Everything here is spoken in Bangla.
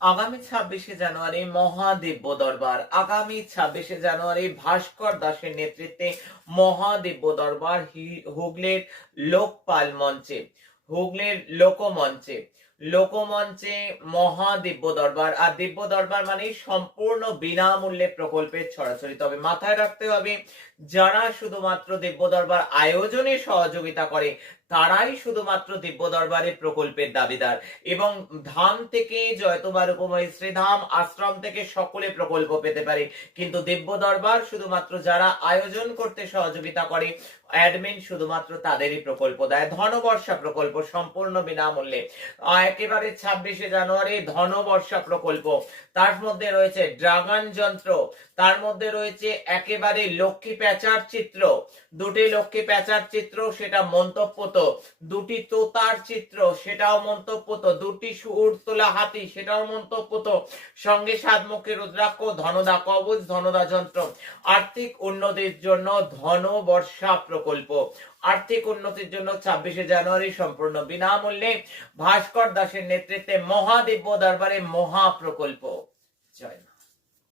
আগামী 26শে জানুয়ারি মহাদিব্য দরবার। আগামী 26শে জানুয়ারি ভাস্কর দাসের নেতৃত্বে মহাদিব্য দরবার হুগলির লোকপাল মঞ্চে, হুগলির লোকমঞ্চে, লোকমঞ্চে মহাদিব্য দরবার। আর দিব্য দরবার মানে সম্পূর্ণ বিনামূল্যে প্রকল্পের ছড়াছড়ি। তবে মাথায় রাখতে হবে, যারা শুধুমাত্র দিব্য দরবার আয়োজনে সহযোগিতা করে তারাই শুধুমাত্র দিব্য দরবারের প্রকল্পের দাবিদার, এবং ধাম থেকে জয়তবা রূপময়ী শ্রীধাম আশ্রম থেকে সকলে প্রকল্প পেতে পারে, কিন্তু দিব্য দরবার শুধুমাত্র যারা আয়োজন করতে সহযোগিতা করে, অ্যাডমিন শুধুমাত্র তাদেরই প্রকল্প দেয়। ধনবর্ষা প্রকল্প সম্পূর্ণ বিনামূল্যে। একেবারে 26শে জানুয়ারি ধনবর্ষা প্রকল্প, তার মধ্যে রয়েছে ড্রাগন যন্ত্র, তার মধ্যে রয়েছে একেবারে লক্ষ্মী প্যাঁচার চিত্র, দুটি লক্ষ্মী প্যাঁচার চিত্র সেটা মন্তব্যত, দুটি তোতার চিত্র সেটাও মন্তব্যত, দুটি সুর তোলা হাতি সেটাও মন্তব্যত, সঙ্গে সাতমুখী রুদ্রাক্ষ, ধনদা কবচ, ধনদা যন্ত্র। আর্থিক উন্নতির জন্য ধনবর্ষা প্রকল্প, আর্থিক উন্নতির জন্য 26শে জানুয়ারি সম্পূর্ণ বিনামূল্যে ভাস্কর দাসের নেতৃত্বে মহাদিব্য দরবারে মহা প্রকল্প। জয় মা।